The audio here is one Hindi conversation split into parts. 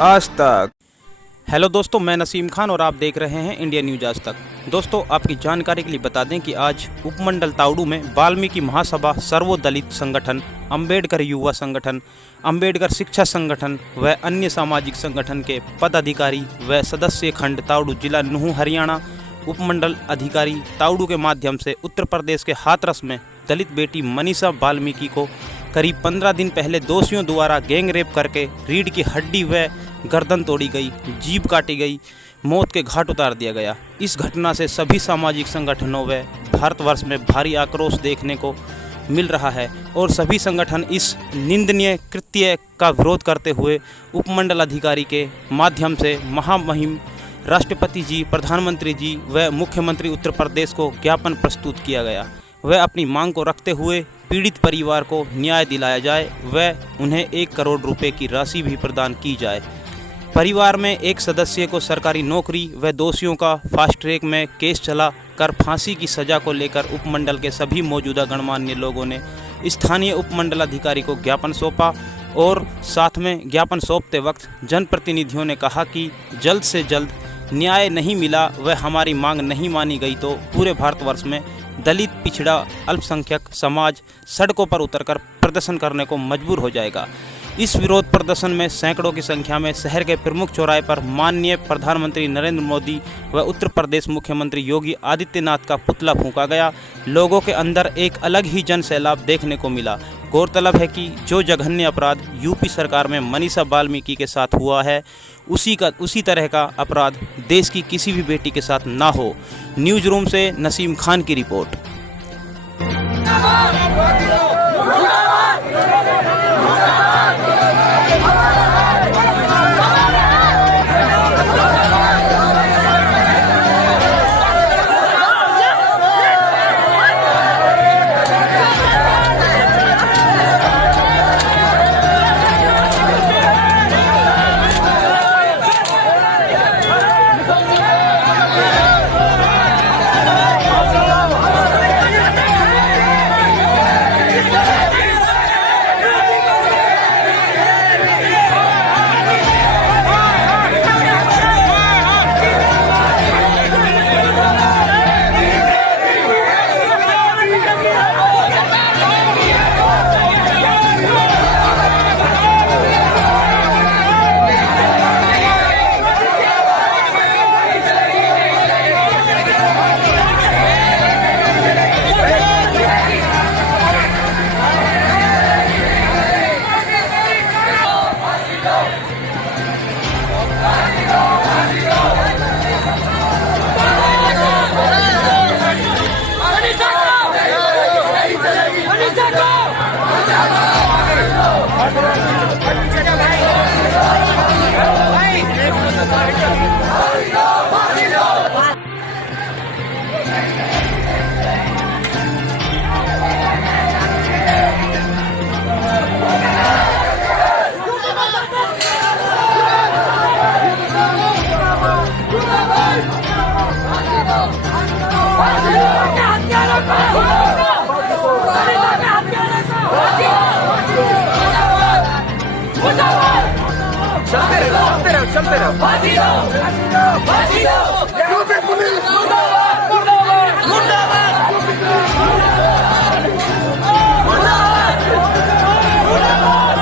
आज तक। हेलो दोस्तों, मैं नसीम खान और आप देख रहे हैं इंडिया न्यूज आज तक। दोस्तों, आपकी जानकारी के लिए बता दें कि आज उपमंडल तावड़ू में वाल्मीकि महासभा, सर्वदलित संगठन, अंबेडकर युवा संगठन, अंबेडकर शिक्षा संगठन व अन्य सामाजिक संगठन के पदाधिकारी व सदस्य खंड तावड़ू जिला नूंह हरियाणा उपमंडल अधिकारी तावड़ू के माध्यम से उत्तर प्रदेश के हाथरस में दलित बेटी मनीषा वाल्मीकि को करीब 15 दिन पहले दोषियों द्वारा गैंग रेप करके रीढ़ की हड्डी व गर्दन तोड़ी गई, जीभ काटी गई, मौत के घाट उतार दिया गया। इस घटना से सभी सामाजिक संगठनों व भारतवर्ष में भारी आक्रोश देखने को मिल रहा है और सभी संगठन इस निंदनीय कृत्य का विरोध करते हुए उपमंडल अधिकारी के माध्यम से महामहिम राष्ट्रपति जी, प्रधानमंत्री जी व मुख्यमंत्री उत्तर प्रदेश को ज्ञापन प्रस्तुत किया गया। वह अपनी मांग को रखते हुए पीड़ित परिवार को न्याय दिलाया जाए व उन्हें 1 करोड़ रुपए की राशि भी प्रदान की जाए। परिवार में एक सदस्य को सरकारी नौकरी व दोषियों का फास्ट ट्रैक में केस चला कर फांसी की सजा को लेकर उपमंडल के सभी मौजूदा गणमान्य लोगों ने स्थानीय उपमंडल अधिकारी को ज्ञापन सौंपा और साथ में ज्ञापन सौंपते वक्त जनप्रतिनिधियों ने कहा कि जल्द से जल्द न्याय नहीं मिला व हमारी मांग नहीं मानी गई तो पूरे भारतवर्ष में दलित, पिछड़ा, अल्पसंख्यक समाज सड़कों पर उतरकर प्रदर्शन करने को मजबूर हो जाएगा। इस विरोध प्रदर्शन में सैकड़ों की संख्या में शहर के प्रमुख चौराहे पर माननीय प्रधानमंत्री नरेंद्र मोदी व उत्तर प्रदेश मुख्यमंत्री योगी आदित्यनाथ का पुतला फूंका गया। लोगों के अंदर एक अलग ही जन सैलाब देखने को मिला। गौरतलब है कि जो जघन्य अपराध यूपी सरकार में मनीषा वाल्मीकि के साथ हुआ है, उसी तरह का अपराध देश की किसी भी बेटी के साथ ना हो। न्यूज रूम से नसीम खान की रिपोर्ट। चलते रहो। फांसी दो, फांसी दो, यूपी पुलिस मुर्दाबाद, मुर्दाबाद, मुर्दाबाद, मुर्दाबाद,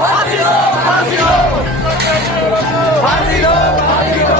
फांसी दो, फांसी दो, फांसी दो, फांसी दो।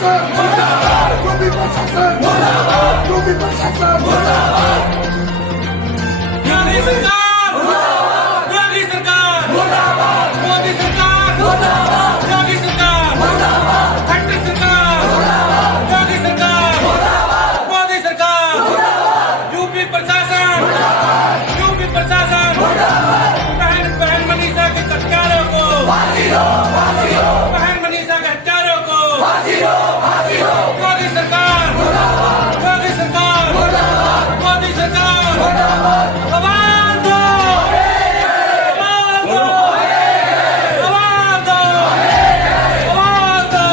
प्रशासन मुर्दाबाद, यूपी प्रशासन मुर्दाबाद, यूपी प्रशासन मुर्दाबाद, योगी सरकार मुर्दाबाद, योगी सरकार मुर्दाबाद, मोदी सरकार मुर्दाबाद, योगी सरकार मुर्दाबाद, खट्टर सरकार मुर्दाबाद, योगी सरकार मुर्दाबाद, मोदी सरकार मुर्दाबाद, यूपी प्रशासन यूपी प्रशासन बहन बहन मनीषा के हत्यारों को फांसी दो, फांसी दो, बहन मनीषा के हत्यारों को फांसी दो, फांसी दो, योगी सरकार योगी सरकार मोदी सरकार आवाज दो आवाज दो आवाज दो आवाज दो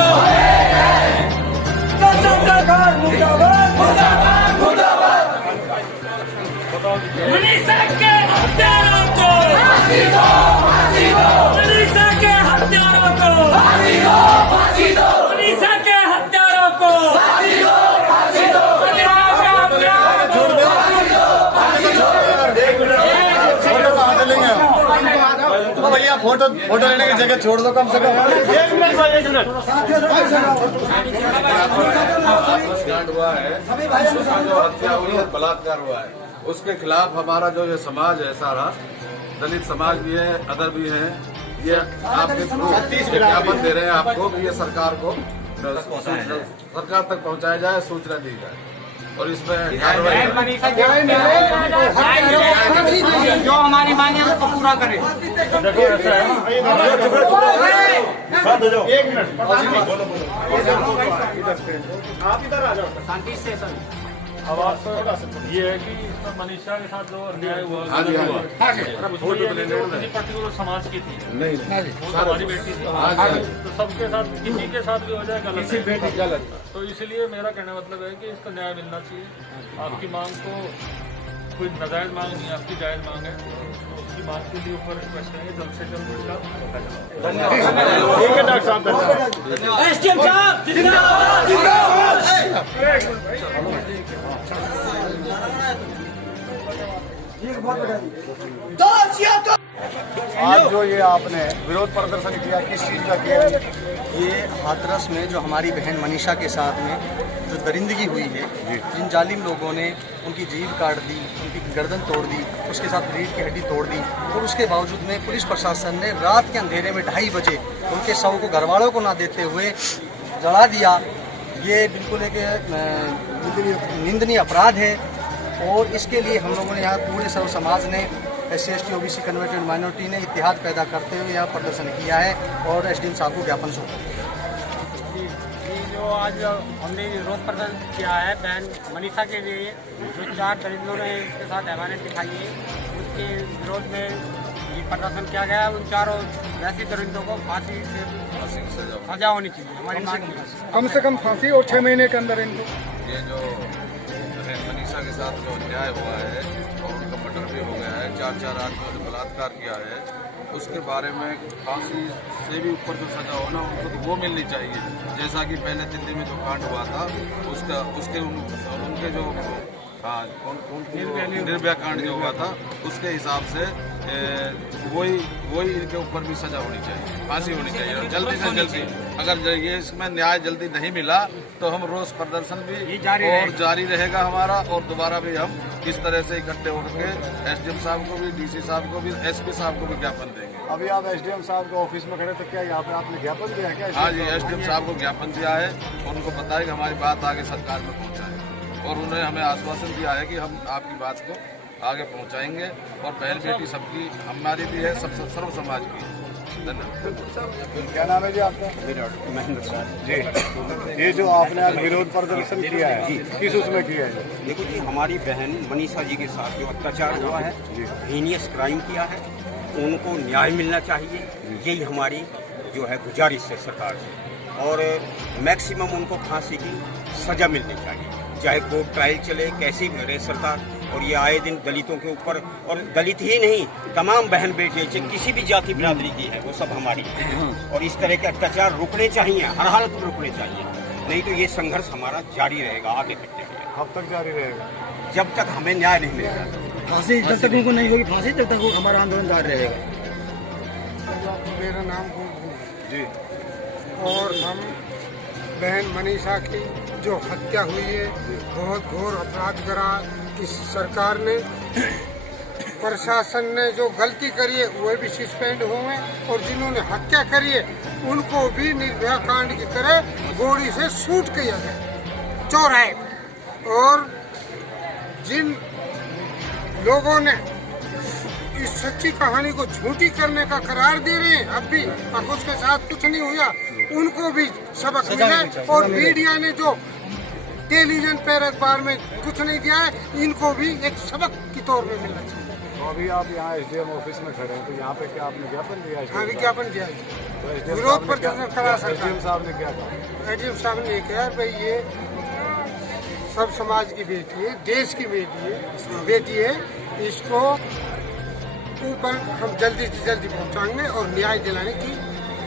सरकार मुर्दाबाद, मुर्दाबाद, मुर्दाबाद, मनीषा के हत्यारों को फांसी दो, फांसी दो, मनीषा के हत्यारों को फांसी दो, फांसी दो, मनीषा के हत्यारों को फांसी दो, फांसी दो, छोड़ दो, तो भैया फोटो लेने की जगह छोड़ दो कम से कम। कांड हुआ है, उसका जो हत्या हुई है, बलात्कार हुआ है, उसके खिलाफ हमारा जो ये समाज है सारा, दलित समाज भी है, अदर भी है, ये आपके थ्रू ज्ञापन दे रहे हैं आपको कि ये सरकार को सरकार तक पहुंचाया जाए, सूचना दी जाए और इसमें कार्रवाई जो हमारी मांगे उसको पूरा करे। ये है कि इसमें मनीषा के साथ जो अन्याय हुआ हाँ जी, हाँ जी। वो ये नहीं कि वो किसी पर्टिकुलर समाज की थी, नहीं वो हमारी बेटी थी, तो सबके साथ किसी के साथ भी हो जाए गलत है। गलत तो इसलिए मेरा कहने का मतलब है कि इसको न्याय मिलना चाहिए। आपकी मांग को कोई नाजायज मांग नहीं है, आपकी जायज मांग है, तो उसकी मांग के लिए ऊपर रिक्वेस्ट करेंगे जल्द से जल्द इसका पता चला। ठीक है डॉक्टर साहब, एसडीएम साहब जिंदाबाद आज जो ये आपने विरोध प्रदर्शन किया, किस चीज का किया? ये हाथरस में जो हमारी बहन मनीषा के साथ में जो दरिंदगी हुई है, जिन जालिम लोगों ने उनकी जीभ काट दी, उनकी गर्दन तोड़ दी, उसके साथ रीढ़ की हड्डी तोड़ दी, और उसके बावजूद में पुलिस प्रशासन ने रात के अंधेरे में 2:30 बजे उनके शव को घरवालों को ना देते हुए जला दिया। ये बिल्कुल एक निंदनीय अपराध है और इसके लिए हम लोगों ने यहाँ पूरे सर्व समाज ने SC ST OBC converted minority ने इतिहाद पैदा करते हुए यहाँ प्रदर्शन किया है और SDM साहब को ज्ञापन सौंपा। जो आज हमने विरोध प्रदर्शन किया है बहन मनीषा के लिए, जो 4 दलितों ने इसके साथ हैवानियत दिखाई है, उसके विरोध में ये प्रदर्शन किया गया है। उन चारों वैसे दलितों को फांसी से सजा होनी चाहिए, हमारी मांग है। कम से कम फांसी और 6 महीने के अंदर इनको। ये जो मनीषा के साथ जो अन्याय हुआ है और उनका मर्डर भी हो गया है, 4 आदमियों ने बलात्कार किया है, उसके बारे में फांसी से भी ऊपर जो सजा होना उनको तो वो मिलनी चाहिए। जैसा कि पहले दिल्ली में जो कांड हुआ था उसके उनके जो निर्भया कांड जो हुआ था उसके हिसाब से वही इनके ऊपर भी सजा होनी चाहिए, फांसी होनी चाहिए जल्दी से जल्दी। अगर ये इसमें न्याय जल्दी नहीं मिला तो हम रोष प्रदर्शन भी और जारी रहेगा हमारा, और दोबारा भी हम इस तरह से इकट्ठे होकर SDM साहब को भी, DC साहब को भी, SP साहब को भी ज्ञापन देंगे। अभी आप SDM साहब के ऑफिस में खड़े तो क्या यहाँ पे आपने ज्ञापन दिया क्या? हाँ जी, SDM साहब को ज्ञापन दिया है और उनको बताया कि हमारी बात आगे सरकार में पहुँचाए, और उन्होंने हमें आश्वासन दिया है कि हम आपकी बात को आगे पहुंचाएंगे और बहन बेटी सबकी हमारी भी है, सब सर्व समाज की। धन्यवाद। क्या नाम है जी आपका? महेंद्र सर जी, ये जो आपने आज विरोध प्रदर्शन किया है किस उसमें किया है? देखो जी, हमारी बहन मनीषा जी के साथ जो अत्याचार हुआ है, हीनियस क्राइम किया है, उनको न्याय मिलना चाहिए। यही हमारी जो है गुजारिश है सरकार से, और मैक्सिमम उनको फांसी की सजा मिलनी चाहिए, चाहे कोर्ट ट्रायल चले, कैसी भी करे सरकार। और ये आए दिन दलितों के ऊपर, और दलित ही नहीं तमाम बहन बेटियां चाहे किसी भी जाति बिरादरी की है वो सब हमारी है, और इस तरह के अत्याचार रुकने चाहिए, हर हालत में रुकने चाहिए, नहीं तो ये संघर्ष हमारा जारी रहेगा आगे तक। कब तक जारी रहेगा? जब तक हमें न्याय नहीं मिलेगा, फांसी जब तक उनको नहीं होगी फांसी तब तक वो हमारा आंदोलन जारी रहेगा। मेरा नाम जी, और हम बहन मनीषा की जो हत्या हुई है बहुत घोर अपराध करा कि सरकार ने, प्रशासन ने जो गलती करी है वो भी सस्पेंड हुए और जिन्होंने हत्या करी है उनको भी निर्भया कांड की तरह गोली से शूट किया गया चौराहे पे। और जिन लोगों ने इस सच्ची कहानी को झूठी करने का करार दे रहे हैं अब भी और उसके साथ कुछ नहीं हुआ, उनको भी सबक मिले। और मीडिया ने जो टेलीविजन पर अखबार में कुछ नहीं दिया है, इनको भी एक सबक के तौर में मिलना चाहिए। तो अभी आप यहाँ एसडीएम ऑफिस में खड़े हैं, तो यहाँ पे क्या आपने ज्ञापन दिया? हाँ, विज्ञापन दिया है। तो विरोध प्रदर्शन करा सकता है। एसडीएम साहब ने क्या कहा? एसडीएम साहब ने कहा भाई ये सब समाज की बेटी है, देश की बेटी है, इसको ऊपर हम जल्दी से जल्दी पहुँचाएंगे और न्याय दिलाने की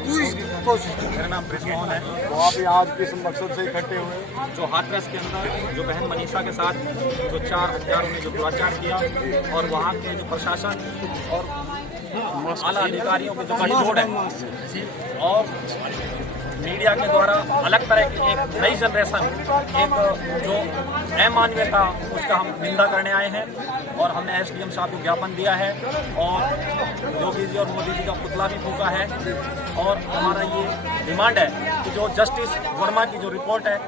पूरी कोशिश करेंगे। मेरा नाम ब्रिजमोहन है। तो आप यहाँ आज किस मकसद से इकट्ठे हुए? जो हाथरस के अंदर जो बहन मनीषा के साथ जो 4 हत्यारों ने जो दुराचार किया और वहाँ के जो प्रशासन और आला अधिकारियों के जो गठजोड़ है और मीडिया के द्वारा अलग तरह की एक नई जनरेशन, एक जो अमानवीय था उसका हम निंदा करने आए हैं। और हमने एसडीएम साहब को ज्ञापन दिया है और योगी जी और मोदी जी का पुतला भी फूका है। और हमारा ये डिमांड है कि जो जस्टिस वर्मा की जो रिपोर्ट है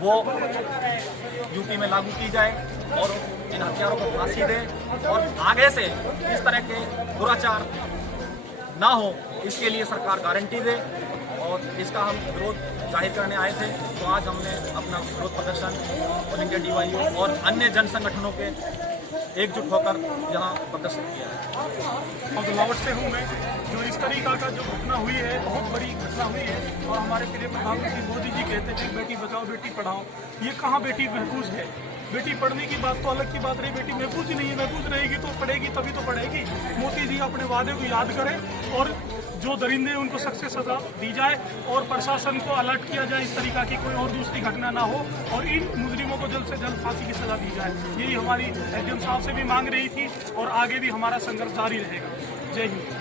वो यूपी में लागू की जाए और इन हत्यारों को फांसी दे और आगे से इस तरह के दुराचार ना हो, इसके लिए सरकार गारंटी दे। और इसका हम विरोध जाहिर करने आए थे, तो आज हमने अपना विरोध प्रदर्शन ऑल इंडिया डीवाईओ और अन्य जन संगठनों के एकजुट होकर यहाँ प्रदर्शन किया है। और लाहौर से हूँ मैं। जो इस तरीका का जो घटना हुई है बहुत बड़ी घटना हुई है और हमारे प्रिय प्रधानमंत्री मोदी जी कहते थे बेटी बचाओ बेटी पढ़ाओ, ये कहाँ बेटी महफूज है? बेटी पढ़ने की बात तो अलग की बात रही, बेटी महफूज ही नहीं है। महफूज रहेगी तो पढ़ेगी, तभी तो पढ़ेगी। मोदी जी अपने वादे को याद करें और जो दरिंदे उनको सख्त से सजा दी जाए और प्रशासन को अलर्ट किया जाए इस तरीका की कोई और दूसरी घटना ना हो और इन मुजरिमों को जल्द से जल्द फांसी की सजा दी जाए। यही हमारी एसडीएम साहब से भी मांग रही थी और आगे भी हमारा संघर्ष जारी रहेगा। जय हिंद।